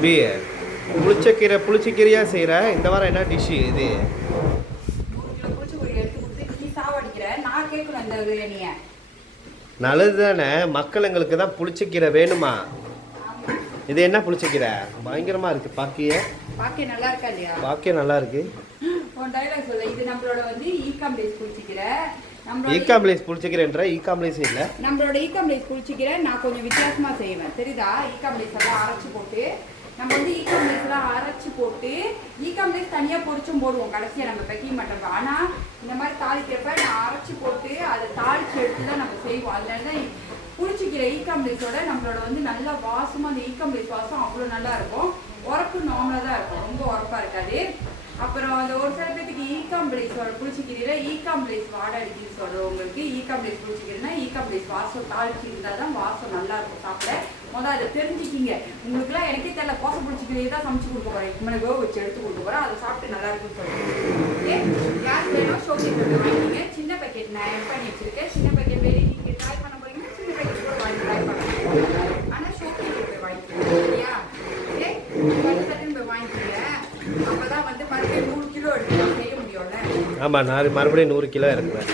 தம்பி புளிச்சக்கீரையாக செய்கிற இந்த வாரம் என்ன டிஷ்ஷு இது? நல்லது தானே, மக்கள் எங்களுக்கு தான் புளிச்சக்கீரை வேணுமா? இது என்ன புளிச்சக்கீரை? பயங்கரமாக இருக்குது. பாக்கிய நல்லா இருக்கா இல்லையா? பாக்கிய நல்லா இருக்கு. இது நம்மளோட வந்து ஈகாம்லேஸ் புளிச்சக்கீரை. ஈகாம்லேஸ் புளிச்சக்கீரைன்ற ஈகாம்லேஸ் இல்லை, நம்மளோட ஈகாம்லேஸ் புளிச்சக்கீரை நான் கொஞ்சம் வித்தியாசமாக செய்வேன் தெரியுதா? ஈகாம்லேஸ் எல்லாம் அரைச்சி போட்டு நம்ம வந்து ஈகாம்லேஸ்லாம் அரைச்சி போட்டு ஈகாம்லேஸ் தனியாக பொரிச்சும் போடுவோம் கடைசியாக நம்ம வைக்க மாட்டோம். ஆனால் இந்த மாதிரி தாளிக்கிறப்ப நான் அரைச்சி போட்டு அதை தாளிச்சு எடுத்து தான் நம்ம செய்வோம். அதனால தான் புளிச்சிக்கிற ஈகாம்லேஸோட நம்மளோட வந்து நல்லா வாசமாக அந்த ஈகாம்லேஸ் வாசம் அவ்வளோ நல்லா இருக்கும். உரப்பு நார்மலாக தான் இருக்கும், ரொம்ப உரப்பாக இருக்காது. அப்புறம் அந்த ஒரு சில பேருக்கு ஈகாம்லேஸோட புளிச்சிக்கிறீங்களா ஈகாம்லேஸ் வாடை அடிக்குன்னு சொல்கிறவங்களுக்கு ஈகாம்லேஸ் புளிச்சிக்கிறீங்கன்னா ஈகாம்லேஸ் வாசம் தாளிச்சு இருந்தால் தான் வாசம் நல்லா இருக்கும் சாப்பிட. முதல்ல அதை தெரிஞ்சுக்கிங்க. உங்களுக்குலாம் எனக்கே தெரியல, கோசை புளிச்சிக்கிறீங்க தான் சமைச்சு கொடுக்க போகிறேன். இம்மனை வேக வச்சு எடுத்து கொடுக்க போகிறேன். அதை சாப்பிட்டு நல்லா இருக்குன்னு சொல்லிட்டு யார் வேணும் ஷோகேஸ் வாங்கிக்கிங்க. சின்ன பேக்கெட் நான் ஆட் பண்ணி வச்சுருக்கேன். சின்ன பேக்கெட் வெளியே நீங்கள் ட்ரை பண்ண போகிறீங்கன்னா சின்ன பேக்கெட் கூட வாங்கி ட்ரை பண்ணுங்க. ஆனால் ஷோகேஸ் போய் வாங்கிக்கிறேன் இல்லையா? ஓகே, சட்டன் போய் வாங்கிக்கிறேன். அப்போ தான் வந்து மறுபடியும் 100 கிலோ எடுத்து செய்ய முடியும்ல. ஆமாம், நான் மறுபடியும் 100 கிலோ இருக்குவேன்.